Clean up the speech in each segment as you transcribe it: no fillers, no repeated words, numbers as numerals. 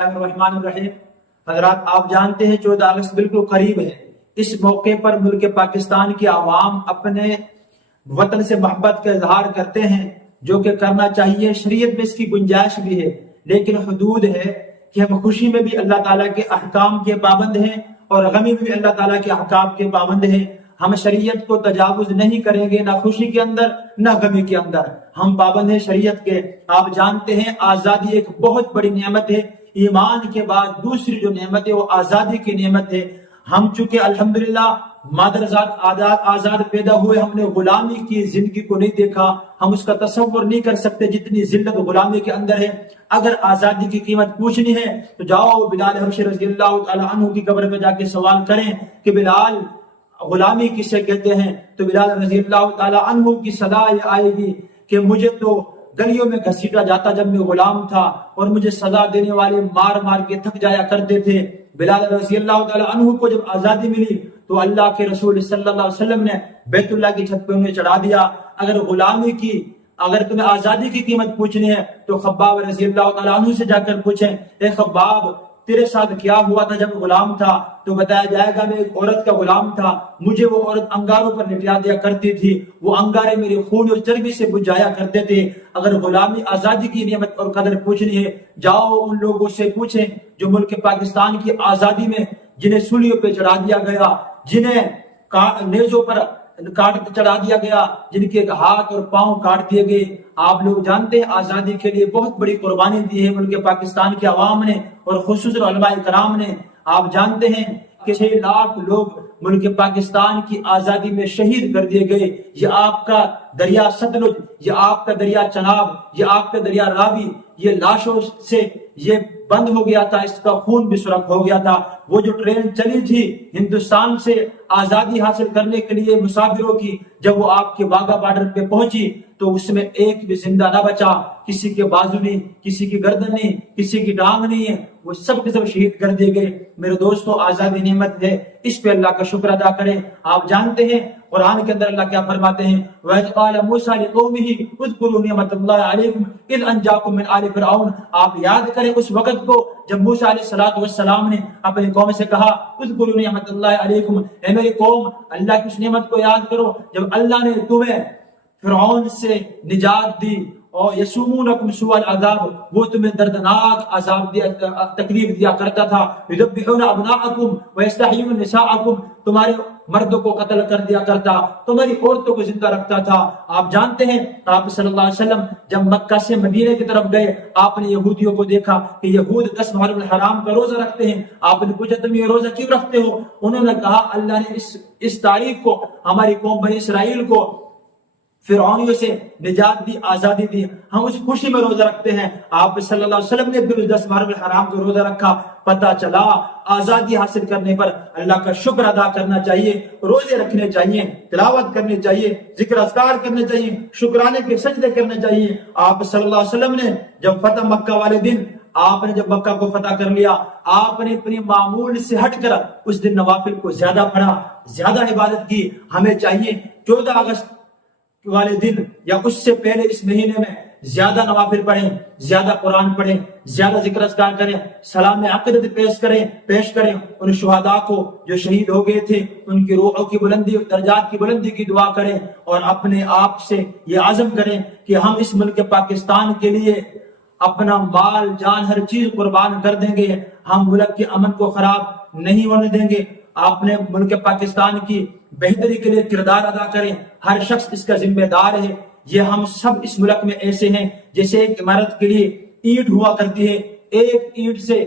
الرحمن الرحیم۔ حضرات آپ جانتے ہیں 14 اگست بالکل قریب ہے۔ اس موقع پر ملک پاکستان کی عوام اپنے وطن سے محبت کا اظہار کرتے ہیں، جو کہ کرنا چاہیے۔ شریعت میں اس کی گنجائش بھی ہے، لیکن حدود ہے کہ ہم خوشی میں بھی اللہ تعالیٰ کے احکام کے پابند ہیں اور غمی میں بھی اللہ تعالیٰ کے احکام کے پابند ہیں۔ ہم شریعت کو تجاوز نہیں کریں گے، نہ خوشی کے اندر نہ غمی کے اندر۔ ہم پابند ہیں شریعت کے۔ آپ جانتے ہیں آزادی ایک بہت بڑی نعمت ہے۔ ایمان کے بعد دوسری جو نعمت ہے وہ آزادی کی نعمت ہے۔ ہم چونکہ الحمدللہ مادرزاد آزاد پیدا ہوئے، ہم نے غلامی کی زندگی کو نہیں دیکھا، ہم اس کا تصور نہیں کر سکتے جتنی ذلت غلامی کے اندر ہے۔ اگر آزادی کی قیمت پوچھنی ہے تو جاؤ بلال حبشی رضی اللہ تعالی عنہ کی قبر پہ جا کے سوال کریں کہ بلال غلامی کسے کہتے ہیں، تو بلال رضی اللہ تعالی عنہ کی صدا یہ آئے گی کہ مجھے تو گلیوں میں گھسیٹا جاتا جب میں غلام تھا، اور مجھے سزا دینے والے مار مار کے تھک جایا کرتے تھے۔ بلال رضی اللہ تعالی عنہ کو جب آزادی ملی تو اللہ کے رسول صلی اللہ علیہ وسلم نے بیت اللہ کی چھت پہ انہیں چڑھا دیا۔ اگر تمہیں آزادی کی قیمت پوچھنی ہے تو خباب رضی اللہ تعالی عنہ سے جا کر پوچھیں، اے خباب تیرے ساتھ کیا ہوا تھا جب غلام تھا؟ تو بتایا جائے گا میں ایک عورت کا غلام تھا، مجھے وہ عورت انگاروں پر لٹا دیا کرتی تھی، وہ انگارے میرے خون اور چربی سے بجھ جایا کرتے تھے۔ اگر غلامی آزادی کی نعمت اور قدر پوچھنی ہے، جاؤ ان لوگوں سے پوچھیں جو ملک پاکستان کی آزادی میں جنہیں سولیوں پہ چڑھا دیا گیا، جنہیں نیزوں پر چڑھا دیا گیا، جن کے ہاتھ اور پاؤں کاٹ دیے گئے۔ آپ لوگ جانتے ہیں آزادی کے لیے بہت بڑی قربانی دی ہے ملک پاکستان کے عوام نے اور خصوصاً علماء کرام نے۔ آپ جانتے ہیں کہ 6 لاکھ لوگ ملک پاکستان کی آزادی میں شہید کر دیے گئے۔ یہ آپ کا دریا ستلج، یہ آپ کا دریا چناب، یہ آپ کا دریا راوی، یہ لاشوں سے یہ بند ہو گیا تھا، اس کا خون بھی سرخ ہو گیا تھا۔ وہ جو ٹرین چلی تھی ہندوستان سے آزادی حاصل کرنے کے لیے مسافروں کی، جب وہ آپ کے واگا بارڈر پہ پہنچی تو اس میں ایک بھی زندہ نہ بچا، کسی کے بازو نہیں، کسی کی گردن نہیں، کسی کی ٹانگ نہیں ہے، وہ سب کے سب شہید کر دیے گئے۔ میرے دوستو آزادی نعمت ہے، اس پہ اللہ کا شکر ادا کریں۔ آپ جانتے ہیں قرآن کے اندر اللہ کیا فرماتے ہیں، وَإِذْ قَالَ مُوسَىٰ لِقَوْمِهِ اذْكُرُوا نِعْمَتَ اللَّهِ عَلَيْكُمْ إِذْ أَنْجَاكُمْ مِنْ آلِ فِرْعَوْنَ۔ آپ یاد کریں اس وقت کو جب موسیٰ علیہ السلام نے اپنی قوم سے کہا اذْكُرُوا نِعْمَتَ اللَّهِ عَلَيْكُمْ، اے میری قوم اللہ کی اس نعمت کو یاد کرو جب اللہ نے تمہیں فرعون سے نجات دی، اور یسومونکم سوء العذاب، وہ تمہیں دردناک عذاب دیا، تکلیف دیا کرتا تھا، یذبحون ابناءکم ویستحیون نساءکم، تمہارے مردوں کو قتل کر دیا کرتا، تمہاری عورتوں کو زندہ رکھتا تھا۔ آپ جانتے ہیں آپ صلی اللہ علیہ وسلم جب مکہ سے مدینے کی طرف گئے، آپ نے یہودیوں کو دیکھا کہ یہود 10 محرم الحرام کا روزہ رکھتے ہیں۔ آپ نے پوچھا تم یہ روزہ کیوں رکھتے ہو؟ انہوں نے کہا اللہ نے اس تاریخ کو ہماری قوم بنی اسرائیل کو فرعونیوں سے نجات دی، آزادی دی، ہم اس خوشی میں روزہ رکھتے ہیں۔ آپ صلی اللہ علیہ وسلم نے بھی 10 محرم الحرام کا روزہ رکھا۔ پتہ چلا آزادی حاصل کرنے پر اللہ کا شکر ادا کرنا چاہیے، روزے رکھنے چاہیے، تلاوت کرنی چاہیے، ذکر اذکار کرنے چاہیے، شکرانے کے سجدے کرنے چاہیے۔ آپ صلی اللہ علیہ وسلم نے جب فتح مکہ والے دن آپ نے جب مکہ کو فتح کر لیا، آپ نے اپنی معمول سے ہٹ کر اس دن نوافل کو زیادہ پڑھا، زیادہ عبادت کی۔ ہمیں چاہیے 14 اگست والے دن یا اس سے پہلے اس مہینے میں زیادہ نوافل پڑھیں، زیادہ قرآن پڑھیں، زیادہ ذکر اذکار کریں، سلام عقیدت پیش کریں ان شہداء کو جو شہید ہو گئے تھے، ان کی روحوں کی بلندی، درجات کی بلندی کی دعا کریں، اور اپنے آپ سے یہ عزم کریں کہ ہم اس ملک پاکستان کے لیے اپنا مال جان ہر چیز قربان کر دیں گے، ہم ملک کے امن کو خراب نہیں ہونے دیں گے۔ آپ نے ملک پاکستان کی بہتری کے لیے کردار ادا کریں، ہر شخص اس کا ذمہ دار ہے۔ یہ ہم سب اس ملک میں ایسے ہیں جیسے ایک عمارت کے لیے اینٹ ہوا کرتی ہے، ایک اینٹ سے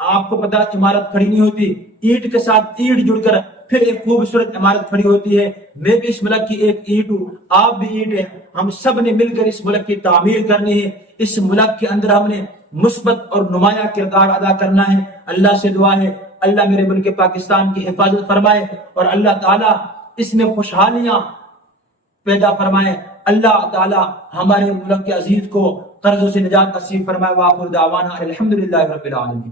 آپ کو پتا عمارت کھڑی نہیں ہوتی، اینٹ کے ساتھ اینٹ جڑ کر پھر ایک خوبصورت عمارت کھڑی ہوتی ہے۔ میں بھی اس ملک کی ایک اینٹ ہوں، آپ بھی اینٹ ہیں، ہم سب نے مل کر اس ملک کی تعمیر کرنی ہے۔ اس ملک کے اندر ہم نے مثبت اور نمایاں کردار ادا کرنا ہے۔ اللہ سے دعا ہے اللہ میرے ملک پاکستان کی حفاظت فرمائے، اور اللہ تعالیٰ اس میں خوشحالیاں پیدا فرمائے۔ اللہ تعالیٰ ہمارے ملک کے عزیز کو قرضوں سے نجات نصیب فرمائے۔ وآخر دعوانا الحمدللہ رب العالمین۔